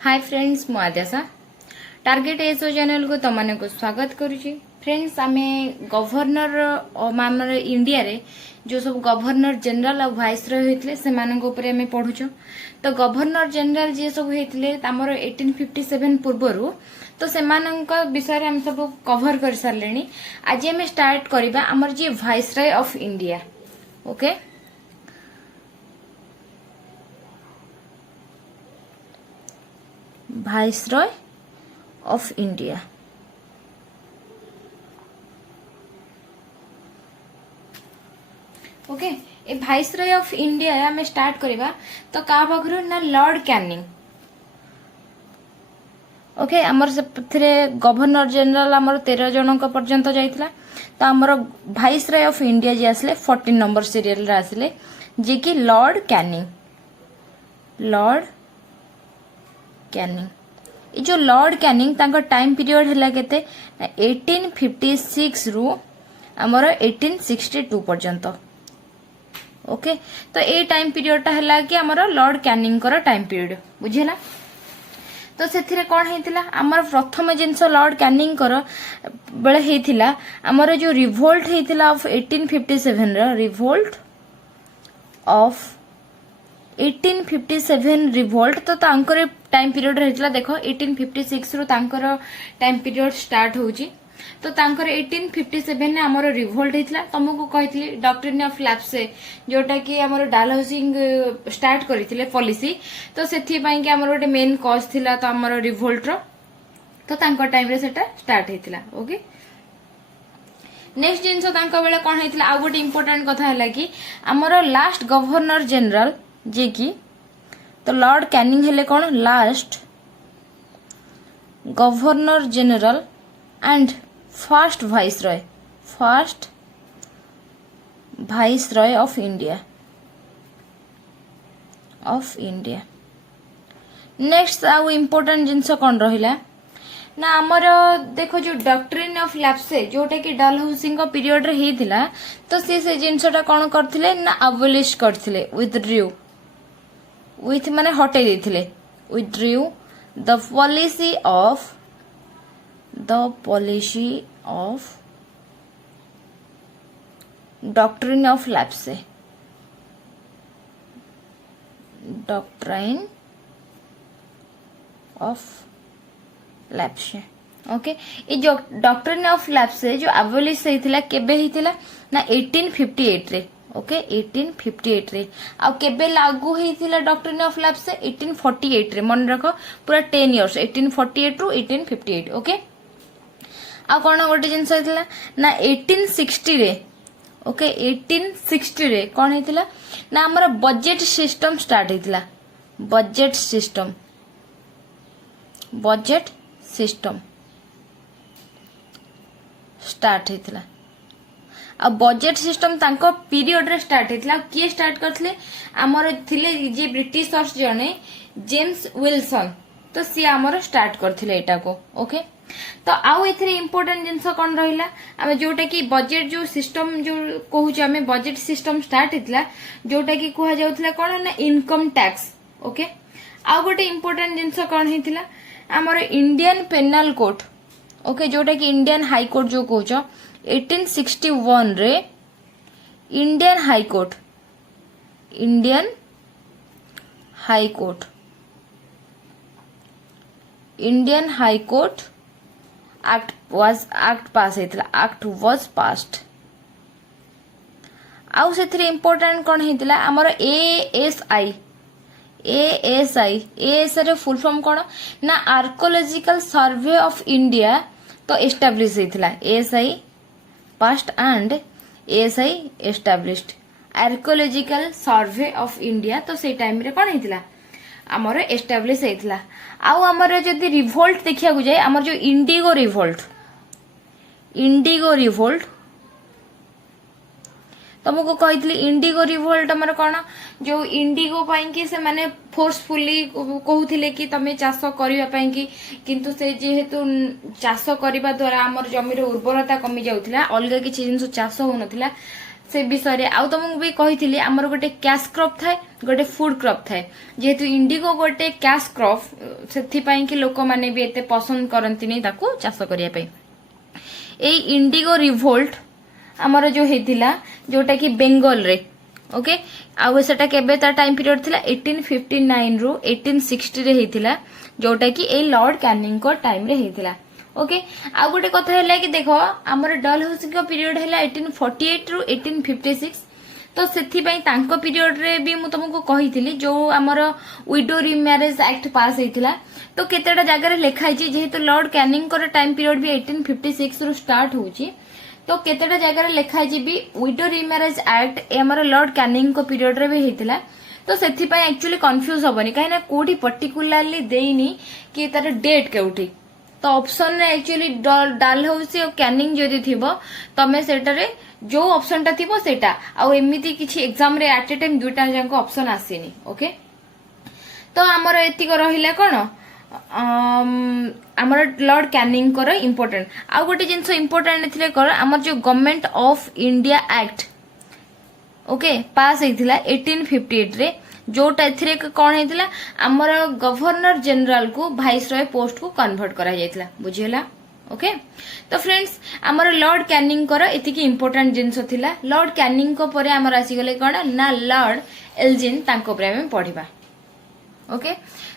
Hi friends मु आद्यासा target SO channel को तुम को स्वागत करुच्ची। फ्रेंड्स आमे गवर्नर आमर इंडिया रे जो सब गवर्नर जनरल और वाइस रॉय होते से आम पढ़ुच। तो गवर्नर जनरल जी सब होते 1857 पूर्वर तो से विषय आम सब कवर कर सारे। आज आम स्टार्ट करवा आमर जी viceroy of India. Okay viceroy of India. Okay ए वाइसरॉय ऑफ इंडिया आम स्टार्ट करवा तो का पाखरु ना लॉर्ड कैनिंग। ओके आमर से गवर्नर जनरल आमर 13 जन पर्यंत जाइतिला। तो आमर वाइसरॉय ऑफ इंडिया जी आसले 14 नंबर सीरियल रे आसले जे कि लॉर्ड कैनिंग। लॉर्ड कैनिंग ये जो लॉर्ड कैनिंग तांको टाइम पीरियड हैला केते 1856 रु हमर 1862 पर्यंत। ओके तो ए टाइम पीरियड ता हैला कि हमर लॉर्ड कैनिंग कर टाइम पीरियड बुझिला। तो सेथिरे कोन हेतिला हमर प्रथम जिंस लॉर्ड कैनिंग कर बेले हेतिला हमर जो रिवोल्ट हेतिला ऑफ 1857 रो रिवोल्ट ऑफ 1857 रिवोल्ट। तो तांकर टाइम पीरियड रहला देखो 1856 रु तांकर टाइम पीरियड स्टार्ट होउची। तो तांकर 1857 ने हमर रिवोल्ट हेतिला। तुमको कहितली डॉक्ट्रिन ऑफ लैप्से जोटा कि हमर डालहाउसिंग स्टार्ट करिथिले पॉलिसी। तो सेथि पई कि हमर गोटे मेन कॉज थिला तो हमर रिवोल्ट रो। तो तांकर टाइम रे सेटा स्टार्ट हेतिला। ओके नेक्स्ट जिंस तांको बेले कोन हेतिला आ गोटे इंपोर्टेंट कथा हैला कि हमर लास्ट गवर्नर जनरल जे कि तो लॉर्ड कैनिंग हेले कौन last governor general and first viceroy of India. Next आउ इम्पोर्टेंट जिनस कौन रहिला ना हमर देखो जो डॉक्ट्रिन ऑफ लैप्से जोटा कि डलहाउसिंग पीरियड रे हेतिला। तो से जिनसटा कौन करथिले ना अबोलिश करथिले विथड्रू with माने हटे देथिले withdrew the policy of doctrine of lapse okay ये जो डॉक्ट्रिन ऑफ लैप्से जो अबोलिश हेतिला केबे हेतिला ना 1858 रे। ओके 1858 रे आ केबे लागू हेतिला डॉक्ट्रिन ऑफ लैप्से 1848 रे। मन रखो पूरा 10 इयर्स 1848 रु 1858। ओके आ कोन गोटे जिंस हेतिला ना 1860 रे। ओके 1860 रे कोन हेतिला ना हमर बजेट सिस्टम स्टार्ट हेतिला। बजेट सिस्टम स्टार्ट हेतिला। आ बजेट सिस्टम तांको पीरियड रे स्टार्ट हेतिला। किए स्टार्ट करथले हमर थिले जे ब्रिटिशर्स जने जेम्स विल्सन। तो सी हमर स्टार्ट करथिले एटा को। ओके तो आउ एथरे इंपोर्टेंट जिंस कोन रहिला हम जोटा कि बजेट जो सिस्टम जो कहूछ हमें बजेट सिस्टम स्टार्ट हेतिला जोटा कि कहा जाउथला कोन ना इनकम टैक्स। ओके आउ गोटे इंपोर्टेंट जिंस कोन हेतिला हमर इंडियन पेनल कोड। ओके जोटा कि इंडियन हाई कोर्ट जो कहूछ 1861 रे Indian high court act was passed. आउ सेथिरे इंपोर्टेंट कोन हेतिला हमर एएसआई रे फुल फॉर्म कोन ना आर्कोलॉजिकल सर्वे ऑफ इंडिया। तो एस्टैब्लिश हेतिला ASI past and ASI established archaeological survey of India. तो से टाइम रे कोन हेतिला हमर एस्टैब्लिश हेतिला। आउ हमर जदी रिवोल्ट देखिया को जाय हमर जो इंडिगो रिवोल्ट तुमको कहितली इंडिगो रिवोल्ट हमर कोन जो इंडिगो पाई कि से माने फोर्सफुली कहूथिले कि तमे चाष करिवा पाई कि किंतु से जेहेतु चाष करिवा द्वारा हमर जमीर उर्वरता कमी जाउथिला अलगा किछि जिंस चाष होनथिला से विषय आउ तुमको भी कही आमर गोटे कैश क्रॉप थाए गोटे फूड क्रॉप थाए जेहेतु इंडिगो गोटे कैश क्रॉप से कि लोक मैंने भी एते पसंद करती चाष करने ए इंडिगो रिवोल्ट आमर जो होता जोटा कि बेंगल रे ओके आउ सेटा केबे ता टाइम पीरियड थिला 1859 रु 1860 रे हेतिला जोटा कि ए लॉर्ड कैनिंग को टाइम रे हेतिला ओके आ गोटे कथा हैला कि देखो हमर डलहौसी को पीरियड हैला 1848 रु 1856 तो सेथि पई तांको पीरियड रे भी मु तुमको कहिथिली जो हमर विडो रीमैरेज एक्ट पास हेतिला तो केतेटा जगह रे लिखा छि जेहेतु लॉर्ड कैनिंग को टाइम पीरियड भी 1856 रु स्टार्ट होछि तो केतेटा जगह रे लिखा छि भी विडो रीमैरेज एक्ट ए हमर लॉर्ड कैनिंग को पीरियड रे भी हेतिला तो सेथि पई एक्चुअली कंफ्यूज होबनी काहे ना कोठी पर्टिकुलरली देइनी कि तार डेट केउठी तो ऑप्शन रे एक्चुअली डालहौसी और कैनिंग जदी थिबो तमे सेटारे जो ऑप्शन ता थिबो सेटा आ एमिति किछि एग्जाम रे एट ए टाइम दुटा जांको ऑप्शन आसीनी ओके तो हमर एतिक रहिला कोन हमर लॉर्ड कैनिंग को इम्पोर्टेंट आ गोटे जिंस इम्पोर्टेंट थिले कर हमर जो government of India act okay pass हेतिला 1858 रे जोटा एथिरे कोन हेतिला हमर गवर्नर जनरल को वाइसरॉय पोस्ट को कन्वर्ट करा जायतिला बुझियला ओके तो फ्रेंड्स हमर लॉर्ड कैनिंग को एतिकी इम्पोर्टेंट जिंस थिला लॉर्ड कैनिंग को परे हमर आसी गले कोन ना लॉर्ड एल्जिन तांको परे हम पढिबा ओके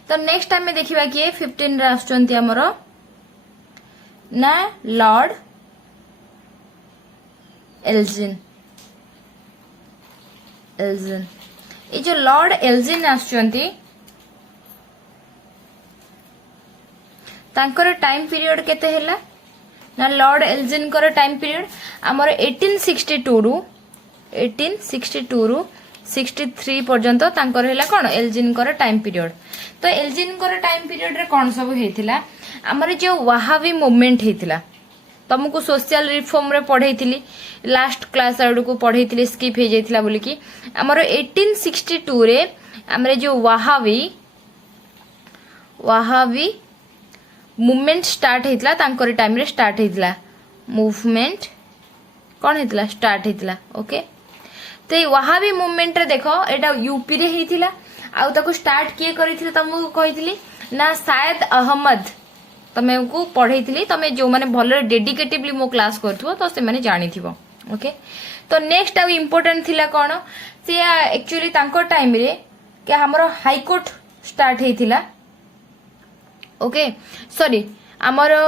तो नेक्स्ट टाइम में देखिबा कि 15 रे आछंती हमर ना लॉर्ड एल्जिन एल्जिन ये जो लॉर्ड एल्जिन आछंती तांकर टाइम पीरियड केते हैला ना लॉर्ड एल्जिन कर टाइम पीरियड हमर 1862 रु 63 पर्यंत तांकर हैला कोन एल्जिन कर टाइम पीरियड तो एल्जिन कर टाइम पीरियड रे कोन सब हेतिला हमर जो वहाबी मूवमेंट हेतिला तुमको सोशल रिफॉर्म रे पढ़ेइथिली लास्ट क्लास आड़ को पढ़ेइथिली स्किप हे जाइथिला बोली कि हमर 1862 रे हमरे जो वहाबी मूवमेंट स्टार्ट हेतिला तांकर टाइम रे स्टार्ट हेतिला मूवमेंट कोन हेतिला स्टार्ट हेतिला ओके तो वहाबी मूवमेंट रे देखो एटा यूपी रे हेतिला आ ताको स्टार्ट किए करिथिले तुमको कहिथिली ना शायद अहमद तमे को पढ़ेइथिली तमे जो माने भलो डेडिकेटिवली मो क्लास करथुबो तो से माने जानिथिबो ओके तो नेक्स्ट आ इंपोर्टेंट थिला कोन से एक्चुअली तांको टाइम रे के हमरो हाई कोर्ट स्टार्ट हेतिला ओके सॉरी हमरो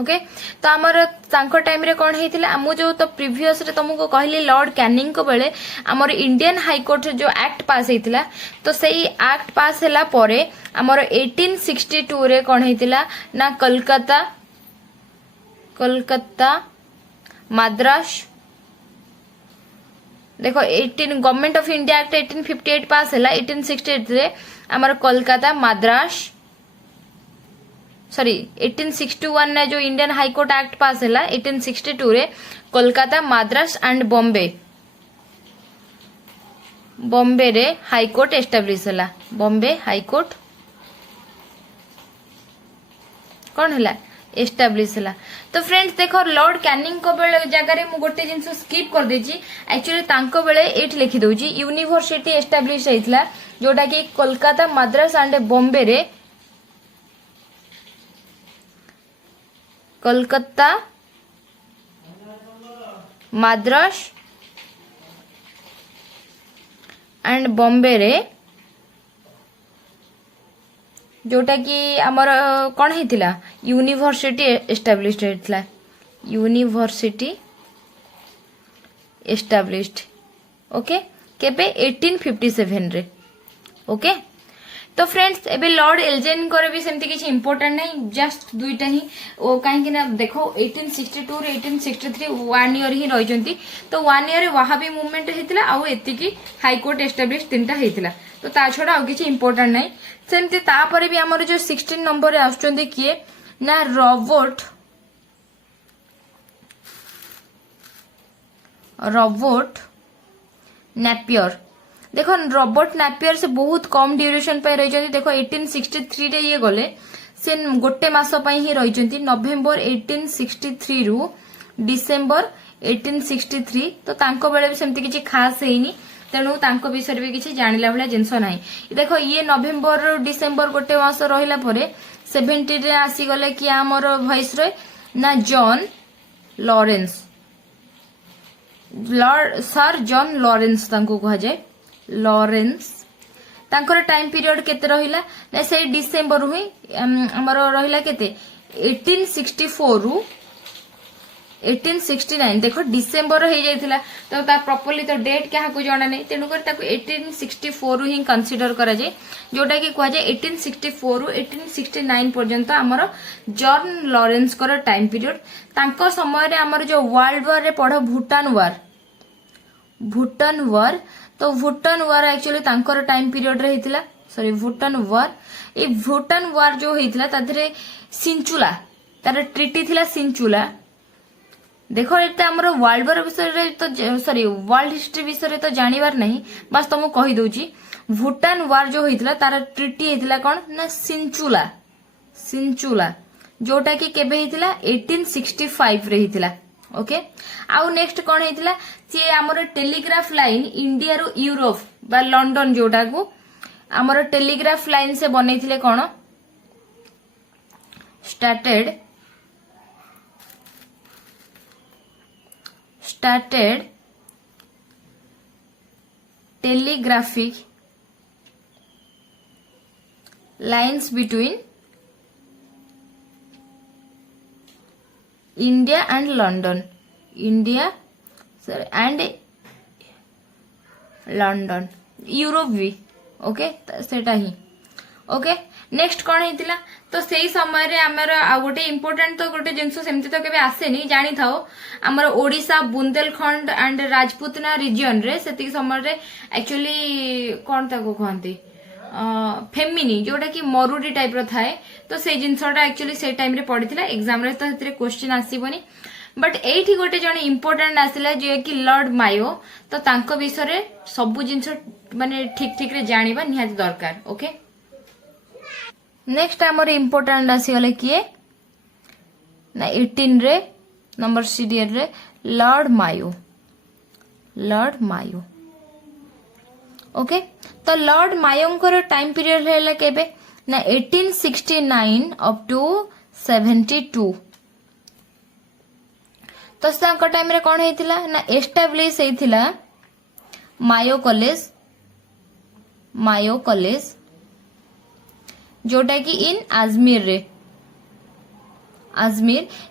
ओके तो हमर तांको टाइम रे कोन हेतिला हमु जो तो प्रीवियस रे तुमको कहली लॉर्ड कैनिंग को बेले हमर इंडियन हाई कोर्ट जो एक्ट पास हेतिला तो सेही एक्ट पास हैला परे हमर 1862 रे कोन हेतिला ना कोलकाता मद्रास देखो 18 गवर्नमेंट ऑफ इंडिया एक्ट 1858 पास हैला 1868 रे हमर कोलकाता मद्रास सॉरी 1861 ने जो इंडियन हाई कोर्ट एक्ट पास हैला 1862 रे कोलकाता मद्रास एंड बॉम्बे रे हाई कोर्ट एस्टाब्लिश हैला बॉम्बे हाई कोर्ट कौन हैला एस्टाब्लिश हैला तो फ्रेंड्स देखो लॉर्ड कैनिंग को बेले जगह रे मु गोटे जिंस स्किप कर देची एक्चुअली तांको बेले एट लिखि दोची यूनिवर्सिटी एस्टाब्लिश हेतला जोटा कि कोलकाता मद्रास एंड बॉम्बे रे कोलकाता मद्रास एंड बॉम्बे रे जोटा कि हमर कोन हेतिला यूनिवर्सिटी एस्टाब्लिश्ड हेतला यूनिवर्सिटी एस्टाब्लिश्ड ओके केबे 1857 रे ओके तो फ्रेंड्स एबे लॉर्ड एल्जिन करे भी सेमती किछि इंपोर्टेंट नहीं जस्ट दुईटा ही ओ काहे कि ना देखो 1862 रे 1863 1 ईयर ही रहिजंती तो 1 ईयर रे वहाबी मूवमेंट हेतिला आ एति की हाई कोर्ट एस्टाब्लिश तीनटा हेतिला तो ता छोडा आ किछि इंपोर्टेंट नहीं सेमती ता परे भी हमर जो 16 नंबर रे आछुंती किए ना रॉबर्ट नेपियर देखो रॉबर्ट नेपियर से बहुत कम ड्यूरेशन पे रही देखो 1863 रे ये गले से गोटे मास ही रही नवेम्बर 1863 रु डिसेम्बर 1863 तो तांको बेले भी सेमती किछि खास हेइनी तेणु तांको विषय भी किछि जानिला भला जिंस नाही देखो ये नवेम्बर डिसेम्बर गोटे मास रहिला परे 70 रे आसी गले कि हमर वाइसरॉय ना John Lawrence Lord sir John Lawrence तांको कहा जाए लॉरेंस तांकर टाइम पीरियड केते रहिला ना से डिसेम्बर हुई हमर रहिला केते 1864 रु 1869 देखो डिसेम्बर हो जाइथिला तो ता प्रॉपर्ली तो डेट क्या को जाना नहीं तेनु कर ताको 1864 रु ही कंसीडर करा जाए जोटा कि कहा जाए 1864 रु 1869 पर्यंत हमर जॉन लॉरेंस कर टाइम पीरियड तांको समय रे हमर जो वर्ल्ड वॉर रे पढ़ो भूटान वॉर तो भूटान वॉर एक्चुअली तांकर टाइम पीरियड रे हितला सॉरी भूटान वॉर जो हितला तादरे सिंचुला तार ट्रिटी थिला सिंचुला देखो एते हमर वर्ल्ड वॉर विषय रे तो सॉरी वर्ल्ड हिस्ट्री विषय रे तो जानिबार नहीं बस तुमको कहि दोची भूटान वॉर जो हितला तार ट्रिटी हितला कोन ना सिंचुला जोटा कि केबे हितला 1865 रे हितला ओके आउ नेक्स्ट कोन हितला से हमर टेलीग्राफ लाइन इंडिया रो यूरोप बा लंडन जोटा को हमर टेलीग्राफ लाइन से बनैथिले कोन started telegraphic lines between India and London Europe भी ओके सेटा ही ओके नेक्स्ट कौन हेतिला तो सेही समय रे हमर आ गोटे इंपोर्टेंट तो गोटे जिंस सेमती तो केबे आसेनी जानी थाओ हमर ओडिसा बुंदेलखंड एंड राजपूतना रीजन रे सेती समय रे एक्चुअली कोन ताको कहंती फेमिनी जोटा कि मरुडी टाइप रो थाए तो से जिंसटा एक्चुअली से टाइम रे पडिथिला एग्जाम रे तो हेतरे क्वेश्चन आसीबनी बट एठी गोटे जने इंपोर्टेंट आसिला जे कि लॉर्ड मायो तो तांको विषय रे सब जिंस माने ठीक रे जानिबा निहाती दरकार ओके नेक्स्ट आमर इंपोर्टेंट आसीगले किए ना 18 रे नंबर सीरियल रे लॉर्ड मायो ओके तो लॉर्ड मायोंकर टाइम पीरियड हैला केबे ना 1869 अप टू 72 तो सांको टाइम रे कोन हेतिला ना एस्टैब्लिश हेतिला मायो कॉलेज जोटा कि इन आजमीर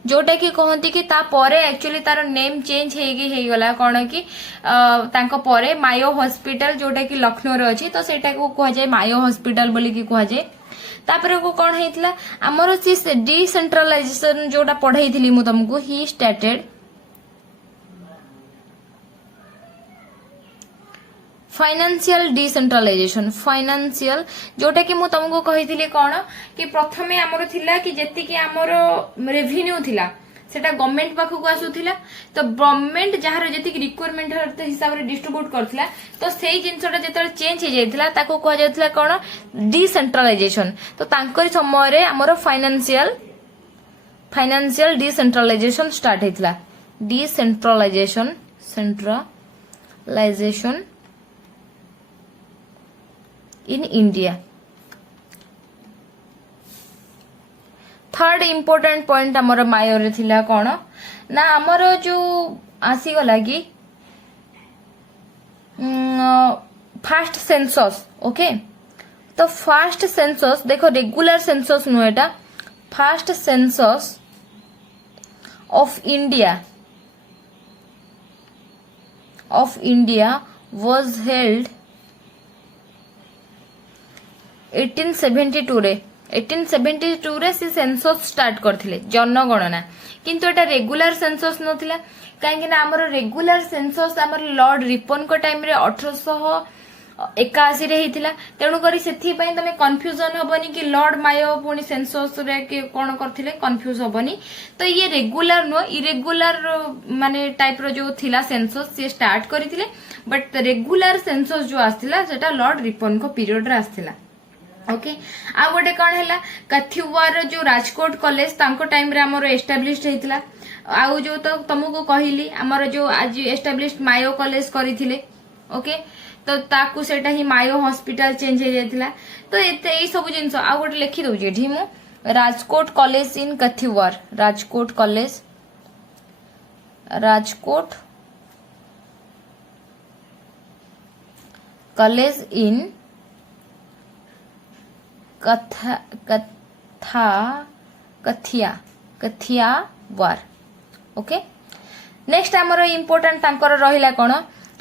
जोटा कि कहती कि ता परे एक्चुअली तार नेम चेंज हे गला कोन कि तांको परे मायो हॉस्पिटल जोटा कि लखनऊ रे अछि तो सेटा को कह जाय मायो हॉस्पिटल बोली कि कह जाय तापरे को कोन हेतला हमरो सी डिसेंट्रलाइजेशन जोटा पढाइथिली मु तुमको ही स्टार्टेड फाइनेंशियल डिसेंट्रलाइजेशन जोटा कि मु तुमको कहिथिली कोन कि प्रथमे हमरो थिला कि जेति कि हमरो रेवेन्यू थिला सेटा गवर्नमेंट पाखु को आसुथिला तो गवर्नमेंट जहार जेति कि रिक्वायरमेंट हिसाब रे डिस्ट्रीब्यूट करथिला तो सेही जिंसटा जेतले चेंज हे जायथिला ताको कह जायथिला कोन डिसेंट्रलाइजेशन तो तांकर समय रे हमरो फाइनेंशियल डिसेंट्रलाइजेशन स्टार्ट हेथिला decentralisation in India third important point हमर मायो रे थिला कोन ना हमर जो आसी गला कि फास्ट सेंसस ओके तो फास्ट सेंसस देखो रेगुलर सेंसस नु एटा fast census of India was held 1872 रे से सेंसस स्टार्ट करथिले जनगणना किंतु एटा रेगुलर सेंसस नथिला काहेकि ना हमर रेगुलर सेंसस हमर लॉर्ड रिपन को टाइम रे 1881 रे हिथिला तेणु करी सेथि पई तमे कंफ्यूजन होबनी कि लॉर्ड मायो पुनी सेंसस रे के कोन करथिले कंफ्यूज होबनी तो ये रेगुलर नो इरेगुलर माने टाइप रो जो थिला सेंसस से स्टार्ट करथिले बट रेगुलर सेंसस जो आस्थिला सेटा लॉर्ड रिपन को पीरियड रे आस्थिला ओके आ गोटे कौन है कथिवार जो राजकोट कॉलेज तांको टाइम रे हमर एस्टाब्लिश्ड हेतिला आउ जो तो तुमको कहली हमर जो आज एस्टाब्लिश्ड मायो कॉलेज करिथिले ओके तो ताकू सेटा ही मायो हॉस्पिटल चेंज हो जाइतिला तो एते ई सब जिंस आ गोटे लिखि दउजे एठी मु Rajkot college in Kathiawar Rajkot college in Kathiawar okay next आमर इम्पोर्टेंट तांकर रहिला कोन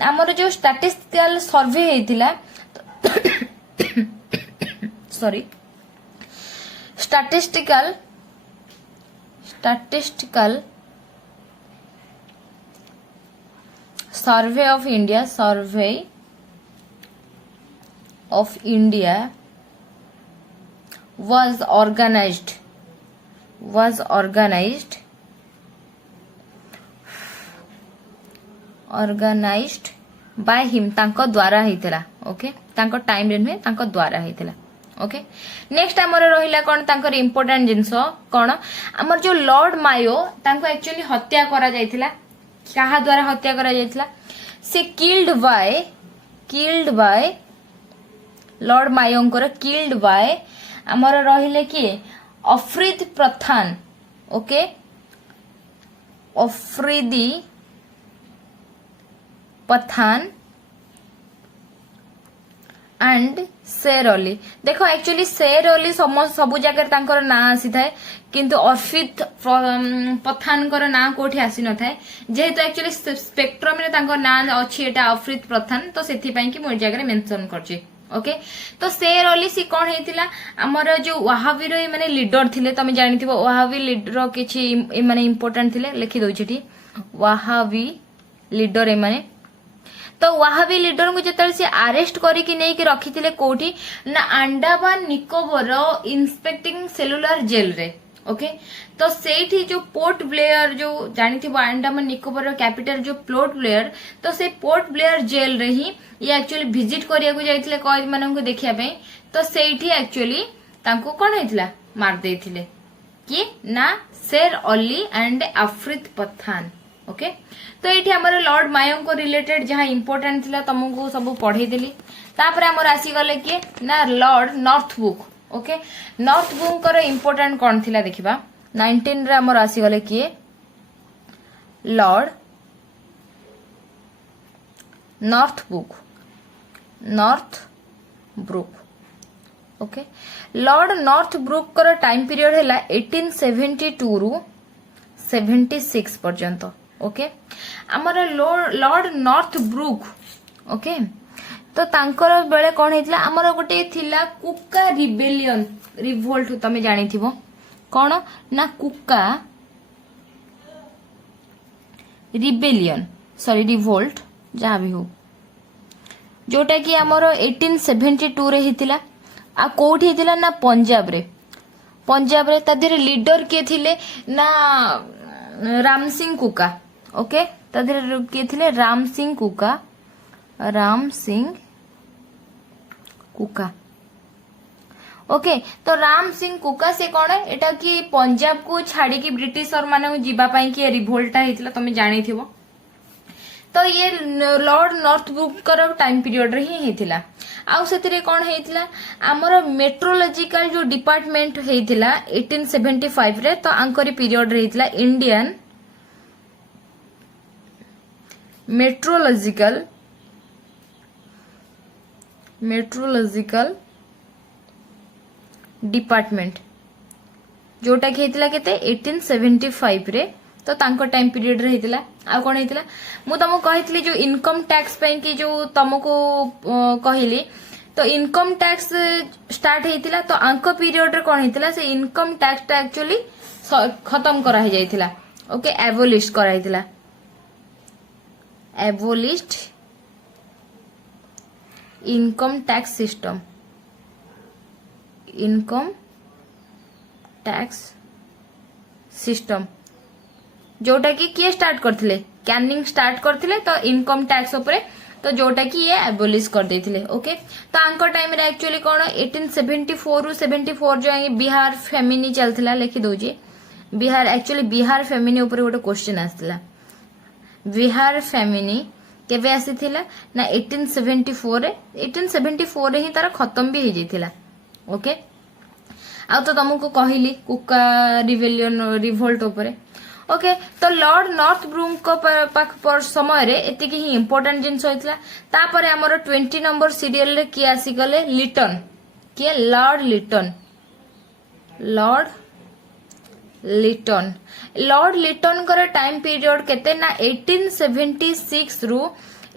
आमर जो स्टैटिस्टिकल सर्वे हेतिला sorry statistical survey of India was organized by him तांको द्वारा हेतिला ओके तांको टाइम रे नुहे तांको द्वारा हेतिला ओके नेक्स्ट हमर रहिला कोन तांकर इंपोर्टेंट जिंस कोन हमर जो लॉर्ड मायो तांको एक्चुअली हत्या करा जायतिला काहा द्वारा हत्या करा जायतिला से किल्ड बाय लॉर्ड मायोंकर किल्ड बाय आमर रहिले कि अफरीदी पठान ओके अफरीदी पठान एंड शेर अली देखो एक्चुअली शेर अली सब जगह तांकर ना आसी थाए किंतु अफरीद पठान कर ना कोठी आसी न थाए जेहेतु एक्चुअली स्पेक्ट्रम रे तांकर ना अछि एटा अफरीद पठान तो सेथि पई कि मोर जगह मेंशन करछि ओके तो शेर अली सी कौन हेतिला हमर जो वहाबी रो माने लीडर थिले तमे जानिथिबो वहाबी लीडर किछि माने इंपोर्टेंट थिले लिखि दउ छिठी वहाबी लीडर ए माने तो वहाबी लीडर को जतल से अरेस्ट करी कि नै कि रखिथिले कोठी ना Andaman Nicobar inspecting cellular jail रे ओके तो सेठी जो पोर्ट ब्लेयर जो जानिथिबो अंडमान निकोबर कैपिटल जो पोर्ट ब्लेयर तो से पोर्ट ब्लेयर जेल रे ही ये एक्चुअली विजिट करिया को जाइथिले कैद मानन को देखिया पे तो सेठी एक्चुअली तांको कोन हेतिला मार देथिले कि ना शेर अली एंड अफरीद पठान ओके तो एठी हमर लॉर्ड मायो को रिलेटेड जहां इंपोर्टेंट थिला तुमको सब पढै देली तापर हमर आसी गले कि ना lord Northbrook okay Northbrook कर इंपोर्टेंट कोन थिला देखिबा 19 रे हमर आसी गले कि lord Northbrook okay lord Northbrook कर टाइम पीरियड हैला 1872 रु 76 पर्यंत ओके हमर लॉर्ड नॉर्थ ब्रुक ओके तो तांकर बेले कोन हेतिला हमर गोटे थिला कुका रिबेलियन रिवोल्ट तमे जानिथिबो कोन ना कुका रिबेलियन सॉरी रिवोल्ट जहा भी हो जोटा कि हमर 1872 रे हितिला आ कोठी हितिला ना पंजाब रे तादेर लीडर के थिले ना राम सिंह कुका ओके तादेर के थिले राम सिंह कुका ओके तो राम सिंह कुका से कौन है एटा कि पंजाब को छाड़ी की ब्रिटिशर माने जीवा पाई कि रिवोल्टा हेतिला तमे जानि थिबो तो ये लॉर्ड नॉर्थ बुक कर टाइम पीरियड रे ही हेतिला आउ सेतिरे कोन हेतिला हमर मेट्रोलॉजिकल जो डिपार्टमेंट हेतिला 1875 रे तो आंकरी पीरियड रे हेतिला इंडियन मेट्रोलॉजिकल डिपार्टमेंट जोटा कि हेतिला केते 1875 रे तो तांको टाइम पीरियड रे हेतिला आ कोन हेतिला मु तमको कहितली जो इनकम टैक्स पे कि जो तमको कहिली तो इनकम टैक्स स्टार्ट हेतिला तो आंको पीरियड रे कोन हेतिला से इनकम टैक्स टा एक्चुअली खत्म करा हे जाइतिला ओके एबोलिश करा हेतिला एबोलिश्ड इनकम टैक्स सिस्टम जोटा कि किए स्टार्ट करथिले कैनिंग स्टार्ट करथिले तो इनकम टैक्स ऊपर तो जोटा कि ये एबोलिश कर देथिले ओके। तो आंको टाइम रे एक्चुअली कोन 1874 रु 74 जो बिहार फेमिनी चलथिला लिखि दोजी बिहार एक्चुअली बिहार फेमिनी ऊपर गोटे क्वेश्चन आसला बिहार फेमिनी केबे आसीथिला ना 1874 रे 1874 रे ही तार खत्म भी हो जाइथिला ओके। आ तो तुमको कहली कुका रिवेलियन रिवोल्ट ऊपर ओके। तो लॉर्ड नॉर्थ ब्रूम को पर समय रे एतिकी ही इंपोर्टेंट जिंस होइतला। तापरे हमर 20 नंबर सीरियल रे की आसी गले लिटन के लॉर्ड लिटन लॉर्ड लिटन कर टाइम पीरियड केते ना 1876 रु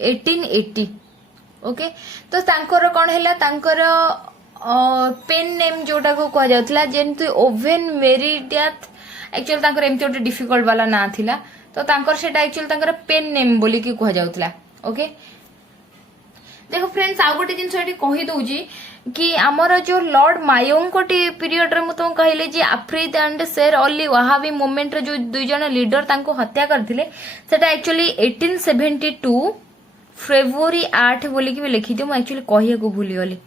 1880 ओके। तो तांकर कोन हैला तांकर पेन नेम जोटा को कह जाउतला जेंतु ओवेन मेरिडियाथ एक्चुअली तांकर एमती गोटे डिफिकल्ट वाला ना थिला तो तांकर सेटा एक्चुअली तांकर पेन नेम बोली की कह जाउतला ओके। देखो फ्रेंड्स आ गोटे जिनस एटी कहि दउजी कि हमर जो लॉर्ड मायोंग पीरियड रे मुतम कहले जे अफ्रीद एंड शेर अली वहाबी मूवमेंट रे जो दुई जण लीडर तांको हत्या करथिले सेटा एक्चुअली 1872 फेब्रुआरी 8 बोली की भी लिखि दियो म एक्चुअली कहिया को भूली गली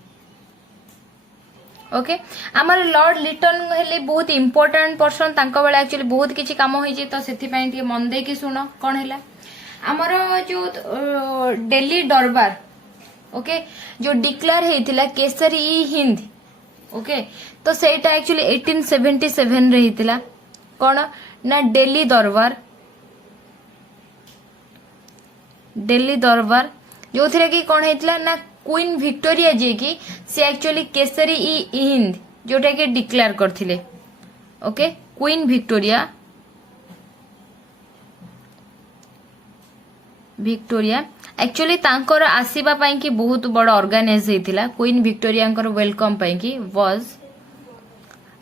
ओके। आमर लॉर्ड लिटन हेले बहुत इंपोर्टेंट पर्सन तांको बेला एक्चुअली बहुत किछि काम होई जे तो सेथि पई टी मन दे के सुनो कोन हैला आमर जो दिल्ली दरबार ओके जो डिक्लेयर हेतिला केसरी ई हिंद ओके। तो सेटा एक्चुअली 1877 रे हेतिला कोन ना दिल्ली दरबार जो थिरे की कोन हेतिला ना क्वीन विक्टोरिया जे की से एक्चुअली केसरी ई हिंद जोटा के डिक्लेयर करथिले ओके। क्वीन विक्टोरिया एक्चुअली तांकर आसीबा पई की बहुत बड़ ऑर्गेनाइज हेतिला क्वीन विक्टोरिया वेलकम पई की वाज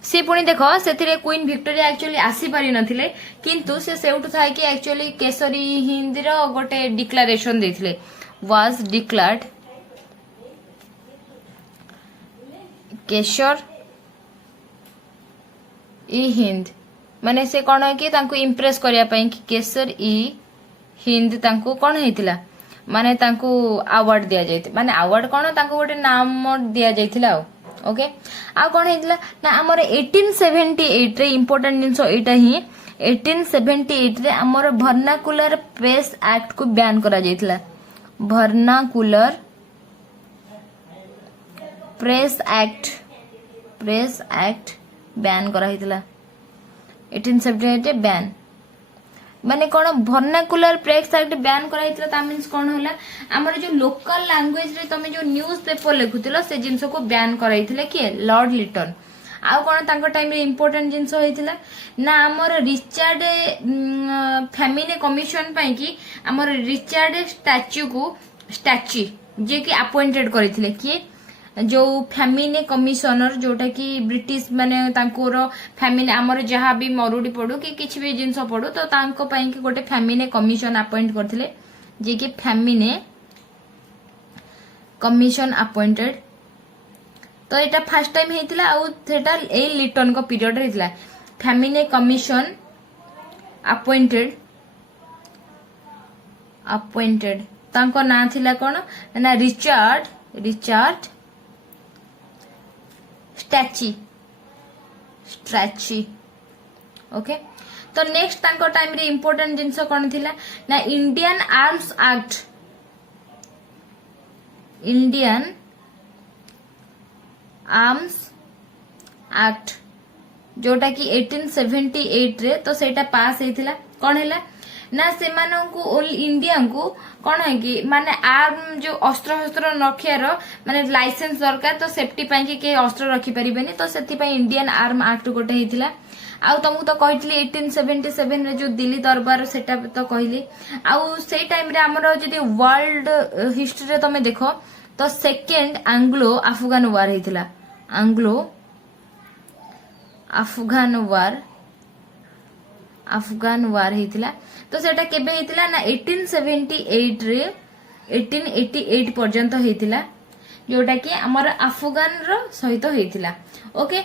से पुणी देखो से क्वीन विक्टोरिया एक्चुअली आसी पारि नथिले किंतु से सेउटु थाय कि एक्चुअली केसरी हिंद रो गोटे डिक्लेरेशन देथिले वाज डिक्लेयर्ड केशर ई हिंद माने से कोन कि तांको इंप्रेस करिया पई कि केसर ई हिंद तांको कोन हेतिला माने तांको अवार्ड दिया जायते माने अवार्ड कोन तांको गोटे नाम दिया जायतिला ओके। आ कोन हेतिला ना हमर 1878 रे इंपोर्टेंट जिंसो एटा ही 1878 रे हमर वर्नाकुलर प्रेस एक्ट को बैन करा जायतिला वर्नाकुलर प्रेस एक्ट बैन करा हितला 1878 बैन माने कोन वर्नाकुलर प्रेस एक्ट बैन करा हितला ता मींस कोन होला हमर जो लोकल लैंग्वेज रे तमे जो न्यूज़ पेपर लिखुतिलो से जिंस को बैन करा हितले के लॉर्ड लिटन। आ कोन तांको टाइम रे इंपोर्टेंट जिंस होइतिला ना हमर रिचर्ड फैमिली कमिशन पई की हमर रिचर्ड स्टैच्यू जे की अपॉइंटेड करिथिले कि जो फैमिली कमिशनर जोटा कि ब्रिटिश माने तांकोर फैमिली आमर जहाँ भी मरुड़ी पड़ू कि किछि भी जिंस पड़ू तो तांको पई कि गोटे फैमिली कमिशन अपॉइंट करथिले जे कि फैमिली कमिशन अपॉइंटेड। तो एटा फर्स्ट टाइम हेतिला आ सेटा ए लिटन को पीरियड हेतिला फैमिली कमिशन अपॉइंटेड तांको ना थिला कोन ना रिचर्ड स्ट्रैची ओके। तो नेक्स्ट तांको टाइम रे इंपोर्टेंट जिंस कोन थिला ना इंडियन आर्म्स एक्ट जोटा कि 1878 रे तो सेटा पास हेतिला कोन हैला ना से मानू इंडिया को कौन है कि माने आर्म जो अस्त्र शस्त्र रखियार माने लाइसेंस दरकार तो सेफ्टी पाई के अस्त्र रखी परिबेनी तो सेति पाई इंडियन आर्म एक्ट गोटे हेतिला। आउ तुमको तो कहली 1877 रे जो दिल्ली दरबार सेटा तो कहली आउ से टाइम रे हमरो जदी वर्ल्ड हिस्ट्री रे तमे देखो तो सेकंड एंग्लो अफगान वार हेतिला अफगान वार हेतिला। तो सेटा केबे हेतिला ना 1878 रे 1888 पर्यंत हेतिला जोटा कि हमर अफगान रो सहित हेतिला ओके।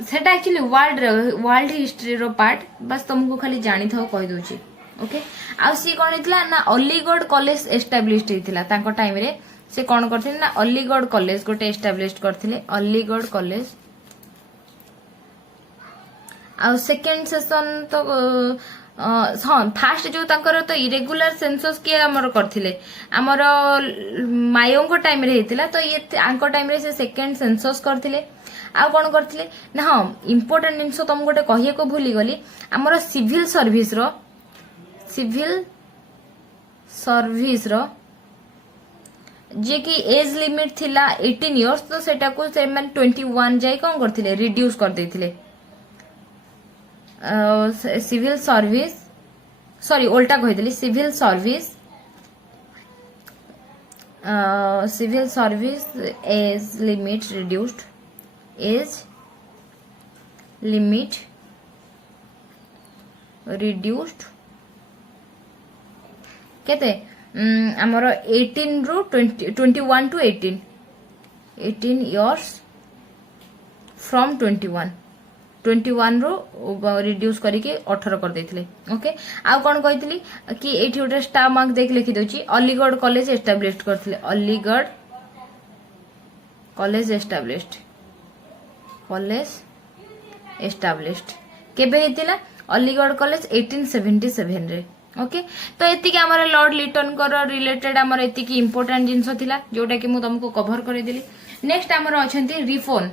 सेटा एक्चुअली वर्ल्ड हिस्ट्री रो पार्ट बस तुमको खाली जानी थाओ कहि दोची ओके आ सी कौन होता ना अलीगढ़ कॉलेज एस्टाब्लिश होता तांको टाइम रे से कौन करते ना अलीगढ़ कॉलेज गोटे एस्टाब्लिश करते अलीगढ़ कॉलेज आ सेकेंड सेशन तो हाँ फास्ट जो तांकर तो इरेगुलर सेंसस किए आमर करथिले आमर मायों टाइम रे हेतिला तो ये आंको टाइम रे से सेकेंड सेंसस करथिले आ कौन करथिले ना हाँ इंपोर्टेंट जिनस तुम गोटे कहिए को भूली गली आमर सिविल सर्विस रो जे कि एज लिमिट थिला 18 इयर्स तो सेटा को से मन 21 जाय कौन करथिले रिड्यूस कर देथिले सिविल सर्विस सॉरी उल्टा कही civil service age limit reduced age limit reduced केते हमर 18 रु 21 टू 18 इयर्स फ्रॉम 21 रो रिड्यूस करके 18 कर देथिले ओके आ कोन कहितली कि एठी उटे स्टार मार्क देख लिखि दोची अलीगढ़ कॉलेज एस्टाब्लिश करथिले अलीगढ़ कॉलेज एस्टाब्लिश्ड केबे हेतिला अलीगढ़ कॉलेज 1877 रे ओके तो एतिके हमर लॉर्ड लिटन कर रिलेटेड हमर एतिके इंपोर्टेंट जिंस थिला जोटा कि मु तुमको कवर कर देली नेक्स्ट हमर अछंती रिफोन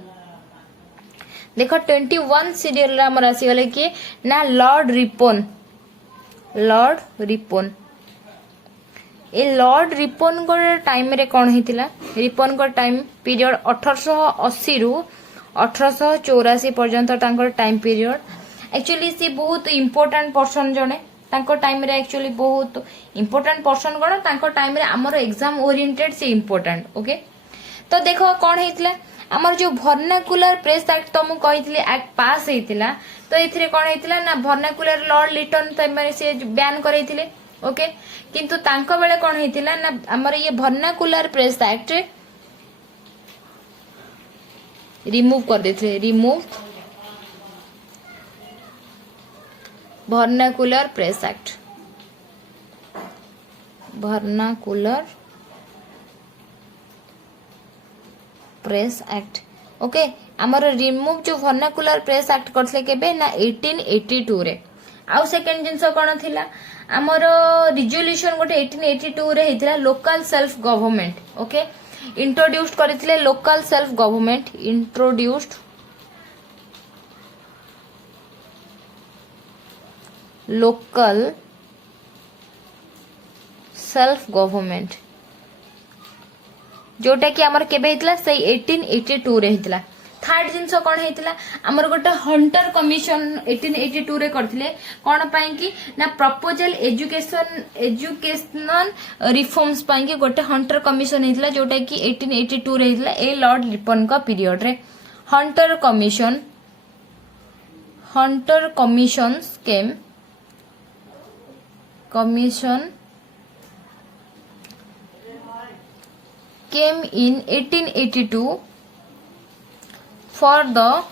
देखो 21 सीरियल आमर आसीगले किए ना लॉर्ड रिपोन ए लॉर्ड रिपोन को टाइम रे कौन होता रिपोन को टाइम पीरियड 1880 रु 1884 पर्यंत तांकर टाइम पीरियड एक्चुअली सी बहुत इंपोर्टेंट पर्सन जने तांको टाइम रे एक्चुअली बहुत इंपोर्टेंट पर्सन कोन तांको टाइम रे हमर एग्जाम ओरिएंटेड से इंपोर्टेंट ओके तो देखो कौन होता आमर जो भर्नाकुलर प्रेस एक्ट तो मु कहितले एक्ट पास हेतिला तो एथिरे कोन हेतिला ना भर्नाकुलर लॉर्ड लिटन तमे से बैन करैतिले ओके किंतु तांको बेले कोन हेतिला ना हमर ये भर्नाकुलर प्रेस एक्ट रिमूव कर देथिले remove vernacular press act vernacular press act okay आमर रिमूव जो भर्नाकुलर प्रेस एक्ट करथले केबे ना 1882 रे आउ सेकंड जिंस कोन थिला आमर रिजोल्यूशन गोटे 1882 रे हेतिला local self government okay introduced करथिले local self government introduced local self government जोटा कि आमर केबे हेतला से 1882 रे हेतला थर्ड जिंस कोन हेतला आमर गोटे हंटर कमिशन 1882 रे करथिले कोन पई कि ना प्रपोजल एजुकेशनल रिफॉर्म्स पई कि गोटे हंटर कमिशन हेतला जोटा कि 1882 रे हेतला ए लॉर्ड लिपन का पीरियड रे Hunter commissions came in 1882 for the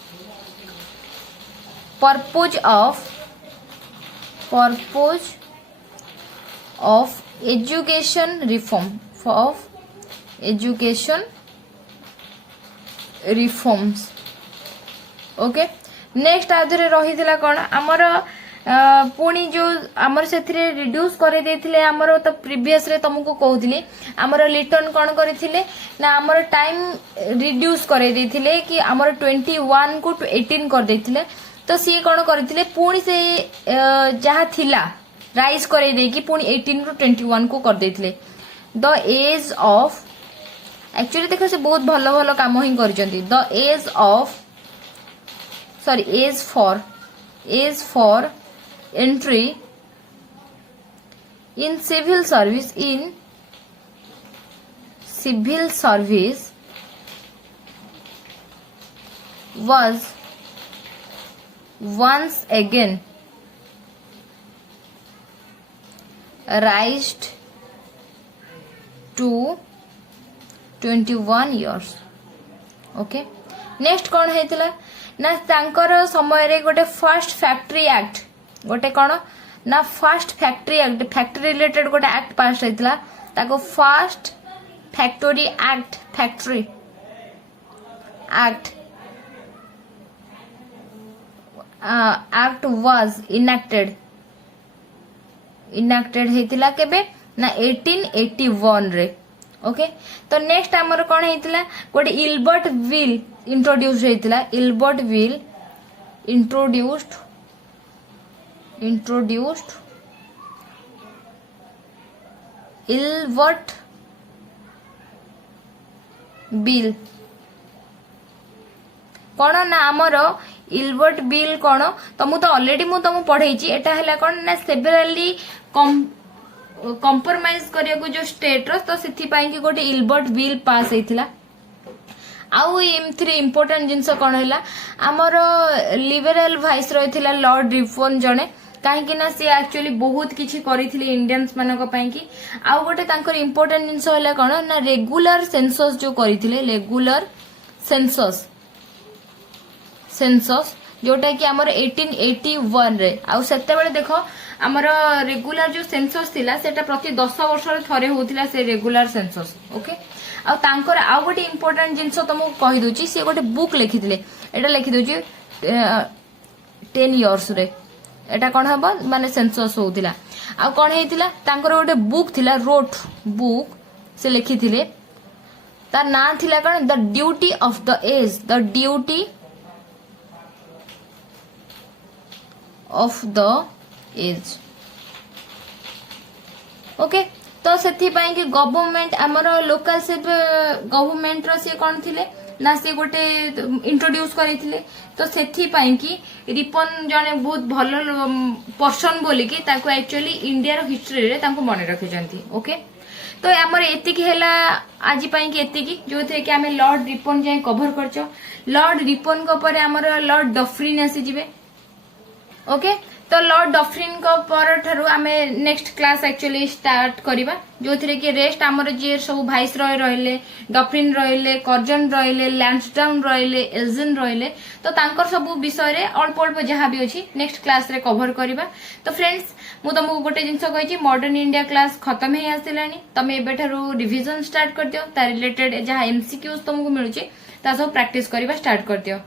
purpose of education reforms okay next आधरे रही कौन आमर पुणी जो आमर से रिड्यूस कर आमर तो प्रीवियस रे तुमको कहूली आमर लिटन कौन करथिले ना आमर टाइम रिड्यूस कर कि आमर 21 को 18 कर देथिले तो सी कौन करथिले पुणी से जहा थिला राइज कर देकी पुणी 18 ରୁ 21 को कर देथिले द एज ऑफ एक्चुअली देखो से बहुत भलो भलो काम ही करजंती the age of sorry age for entry in civil service was once again raised to 21 years okay next कौन हेतिला ना तांकर समय रे गोटे फर्स्ट फैक्ट्री एक्ट गोटे कौन ना first factory act factory related गोटे एक्ट पास होता ताको first factory act factory act act was enacted हेतिला केबे ना 1881 रे ओके। तो नेक्स्ट हमर कोन हेतिला गोटे इल्बर्ट विल इंट्रोड्यूस हेतिला Ilbert bill introduced Ilbert bill कौन ना आमर इल्बर्ट बिल कौन तो मु तो ऑलरेडी मु तुम पढ़े एटा है कौन ना सेवराली कंप्रोमाइज करिया को जो स्टेट रो तो सिथि पाई कि गोटे इल्बर्ट बिल पास हेतिला। आउ एमथि इंपोर्टेंट जिंस कौन है आमर लिबराल वाइस रहिथिला लॉर्ड रिपन जने कहीं ना सी एक्चुअली बहुत किछि करिथिले इंडियंस मानक पई कि आउ गोटे तांकर इंपोर्टेंट जिंस होला कौन ना रेगुलर सेंसस जो करिथिले रेगुलर सेंसस जोटा कि आमर 1881 रे आउ सेते बेले देखो आमर रेगुलर जो सेंसस थिला सेटा प्रति 10 वर्ष रे थरे होतिला से रेगुलर सेंसस ओके। आउ तांकर आउ गोटे इंपोर्टेंट जिंस तुमको कहि दोची से गोटे बुक लिखिथिले एटा लिखि दोची 10 इयर्स रे एटा कोन हबो माने सेंसस होतिला आउ कोन हेतिला तांकर गोटे बुक थिला रोट बुक से लिखिथिले तार नाम थिला कोन the duty of the age the duty of the age okay. तो सेथि पई कि गवर्नमेंट हमर लोकल से गवर्नमेंट रो से कोन थिले ना से गोटे इंट्रोड्यूस करिथिले तो सेथि पई कि रिपन जने बहुत भलो पर्सन बोली कि ताको एक्चुअली इंडिया रो हिस्ट्री रे ताको मने रखिजंती ओके। तो हमर एतिकी हैला आज पई कि एतिकी जो थे कि हमें लॉर्ड रिपन जाय कवर करछो लॉर्ड रिपन को पर हमर लॉर्ड डफरिन आसी जिवे ओके। तो लॉर्ड डफरिन को पर ठारू आमे नेक्स्ट क्लास एक्चुअली स्टार्ट करिबा जो थिरे कि रेस्ट हमर जे सब भाइस रॉय रहले डफरिन रहले कर्जन रहले लैंसडाउन रहले एल्जिन रहले तो तांकर सब विषय रे अल्प अल्प जहा भी अछि नेक्स्ट क्लास रे कवर करिबा। तो फ्रेंड्स मु तुमको गोटे जिंस कहि मॉडर्न इंडिया क्लास खत्म हे आसिलानी तमे एबे ठारू रिवीजन स्टार्ट कर दियो ता रिलेटेड जहा एमसीक्यूज तुमको मिलुची ता सब प्रैक्टिस करिबा स्टार्ट कर दियो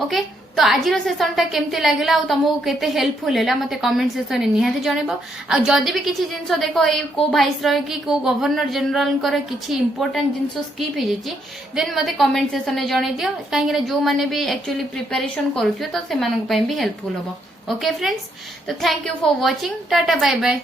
ओके। तो आज सेसन टा केमती लागला आ तुमको केते हेल्पफुल हैला मते कमेंट सेक्शन में निहाती जणेबो आ जदी भी किछि जिंस देखो ए को वाइस रह कि को गवर्नर जनरल कर किछि इंपोर्टेंट जिंस स्किप हे जेची देन मते कमेंट सेक्शन में जणे दियो काहे कि जो माने भी एक्चुअली प्रिपरेशन करूथियो तो से मानक पई भी हेल्पफुल होबो ओके फ्रेंड्स। तो thank you for watching tata bye bye.